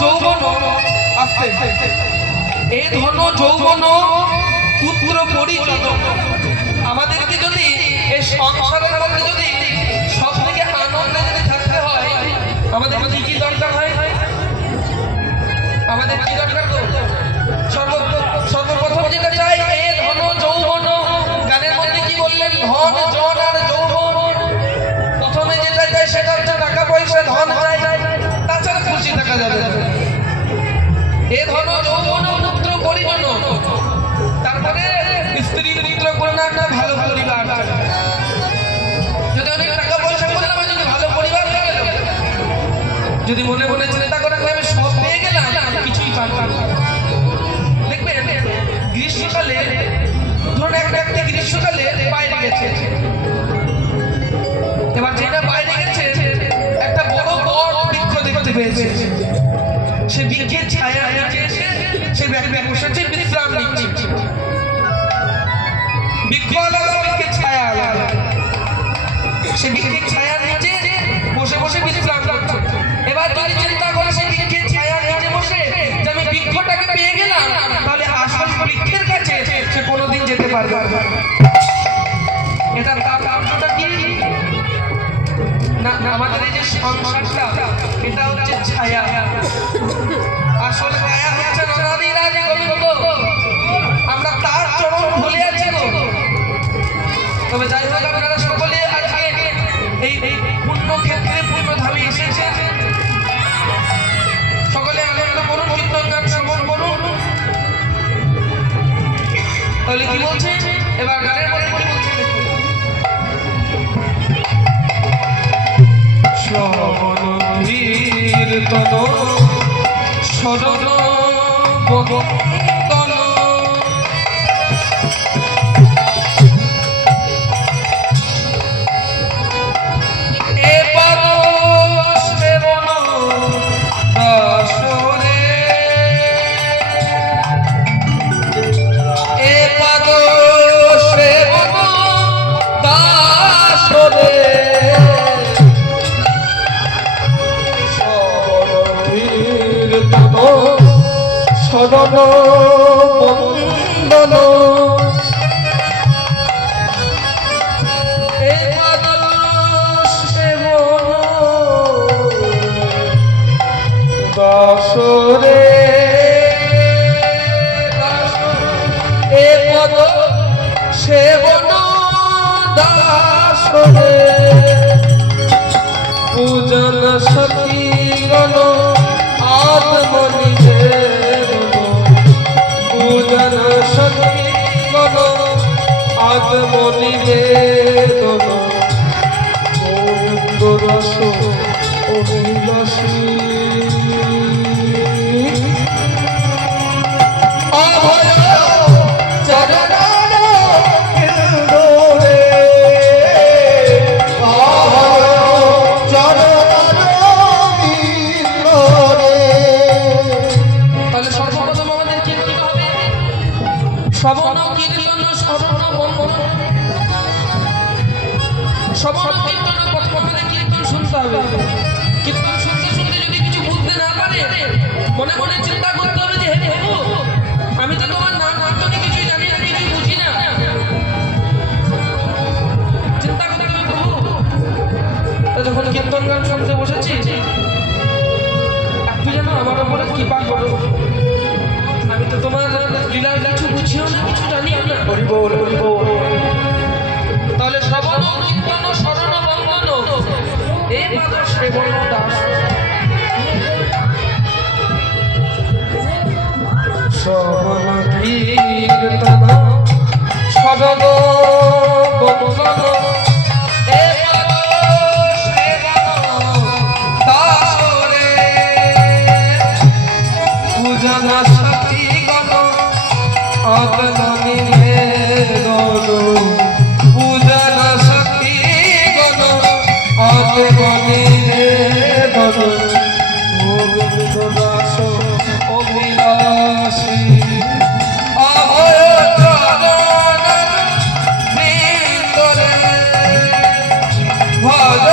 যৌবন আস্তে এ ধন যৌবন পুত্র পরিজন আমাদেরকে যদি এই সংসারের মধ্যে যদি সব থেকে আনন্দে যদি থাকতে হয় আমাদের কি কি দরকার হয় আমাদের কি দরকার সর্বপ্রথম যেটা চাই এ ধন যৌবন গানের মধ্যে কি বললেন ধন জন আর যৌবন প্রথমে যেটা চাই সেটা হচ্ছে টাকা পয়সা ধন চাই তাছাড়া খুশি থাকা যাবে এ ধন যৌবন পুত্র পরিজন তারপরে স্ত্রী পুত্র কন্যা একটা ভালো পরিবার যদি অনেক টাকা পয়সা করলাম যদি ভালো পরিবার হয়ে গেল যদি মনে মনে চিন্তা করেন আমি সব পেয়ে গেলাম কিছুই পাবো না দেখবেন গ্রীষ্মকালে ধরুন একটা গ্রীষ্মকালে বাইরে গেছে এবার যেটা বাইরে গেছে একটা বড় বড় বৃক্ষ দেখতে পেয়েছে সে বৃক্ষের ছায়া নিচে এসে সে ব্যাগ বসেছে বিশ্রাম নিচ্ছে বৃক্ষ আলাদা বৃক্ষের ছায়া আলাদা সে বৃক্ষের ছায়ার নিচে বসে বসে বিশ্রাম করছে এবার যদি চিন্তা করে সে বৃক্ষের ছায়ার নিচে বসে যে আমি বৃক্ষটাকে পেয়ে গেলাম তাহলে আসল বৃক্ষের কাছে সে কোনোদিন যেতে পারবে না এটা তাৎপর্যটা কি না আমাদের এই যে সংসারটা এটা হচ্ছে ছায়া আসল ছায়া হচ্ছে নদীর আগে গোবিন্দ আমরা তার চরণ ভুলে আছি তবে যাই হোক আপনারা সকলে আজকে এই পূর্ণ ক্ষেত্রে পূর্ণ ধামে এসেছে সকলে আনন্দ করুন কীর্তন গান শ্রবণ করুন তাহলে কি বলছে এবার গানের মধ্যে কি বলছে শরণ বদন এ পদ সেবন দাসরে এ পদ সেবন দাসরে শরণ বন্দন এ পদ সেবন দাসরে এ পদ সেবন দাসরে পূজন সখীগণ আত্মনিবেদন পূজন সখীগণ আত্মনিবেদন গোবিন্দ রস অভিলাষী অভয় চরণ শ্রবণ কীর্তন স্মরণ মঙ্গল শ্রবণ কীর্তন প্রথমে কীর্তন শুনতে হবে কীর্তন শুনতে শুনতে যদি কিছু বুঝতে না পারে মনে মনে চিন্তা করতে হবে যে হে প্রভু আমি তো তোমার নাম কীর্তনে কিছুই জানি না কিছুই বুঝি না চিন্তা করতে হবে প্রভু যখন কীর্তন গান শুনতে বসেছি একটু যেন আমার উপরে কৃপা করো আমি তো তোমার লীলার কিছু বুঝিও না কিছু জানিও না তাহলে শ্রবণ কীর্তন শরণ বন্দন এই পদ সেবন দাস শ্রবণ কীর্তন শরণ বন্দন এই পদ সেবন দাসরে পূজন পূজন শক্তি গণ অগ্নিবেদন গোবিন্দ দাস অভিলাষী অভয় চরণ বৃন্দরে ভজ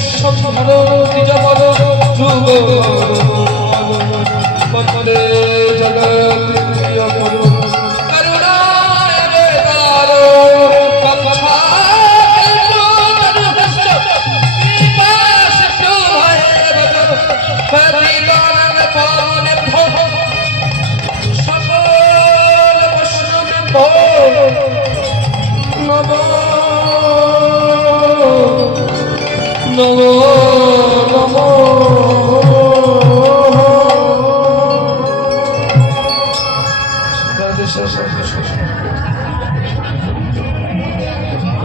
বিশ্বভারো নিজবর যুগ বন্দে জগৎ প্রিয় করো করুণায় বেদারো কচ্ছা নব নব নব রাধে